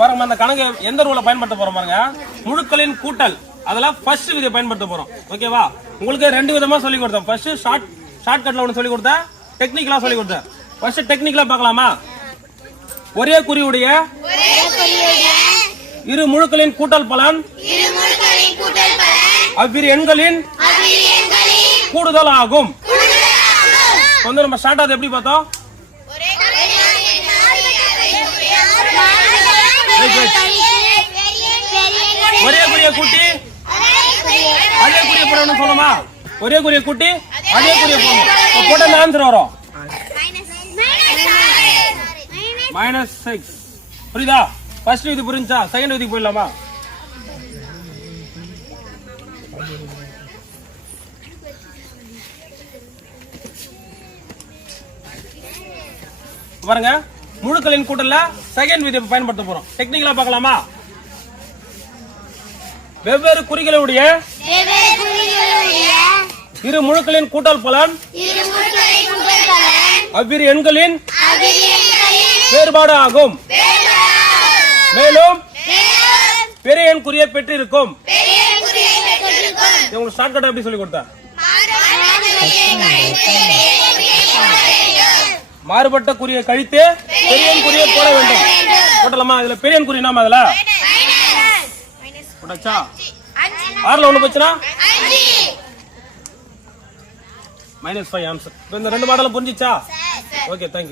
பாருங்க அந்த கணக்கு எந்த ரூலை பயன்படுத்த போறோம் பாருங்க? முழுக்களின் கூட்டல். அதெல்லாம் ஃபர்ஸ்ட் விதியை பயன்படுத்த போறோம். ஓகேவா உங்களுக்கு ரெண்டு விதமா சொல்லி கொடுத்தேன். ஃபர்ஸ்ட் ஷார்ட் ஷார்ட் கட்ல ஒன்று சொல்லி கொடுத்தேன். டெக்னிக்கலா சொல்லி கொடுத்தேன். ஃபர்ஸ்ட் டெக்னிக்கலா பார்க்கலாமா? ஒரே குறியுடைய இரு முழுக்களின் கூட்டல் பலன். அவ்விரு எண்களின் கூடுதல் ஆகும். வந்து நம்ம ஷார்ட் அது எப்படி பார்த்தோம்? குறிய கூட்டி. அதே குறிய போடணும் ஒரே குறிய கூட்டி அதே குறிய போடணும் இப்ப போட்ட ஆன்சர் வரும்? மைனஸ் சிக்ஸ் புரியுதா? ஃபர்ஸ்ட் விதி புரிஞ்சா செகண்ட் விதிக்கு போயிடலாமா? பாருங்க முழுக்களின் கூட்டல செகண்ட் விதியை பயன்படுத்த போறோம். டெக்னிக்கலா பார்க்கலாமா? வெவ்வேறு குறிகளுடைய இரு முழுக்களின் கூட்டல் பலன் அவ்விரு எண்களின் வேறுபாடு ஆகும். மேலும் பெரிய எண் குறியை பெற்றிருக்கும். இது உங்களுக்கு ஷார்ட்கட் எப்படி சொல்லி கொடுத்தேன் மாறுபட்ட குறியை கழித்து பெரிய எண் குறியை போட வேண்டும். போட்டலாமா இதுல பெரிய எண் குறி நாம அதுல? போட்டாச்சா? ஆறுல ஒண்ணு போச்சுன்னா? மைனஸ் ஃபைவ் ஆன்சர் இந்த ரெண்டு மாடலும் புரிஞ்சிச்சா? Okay thank you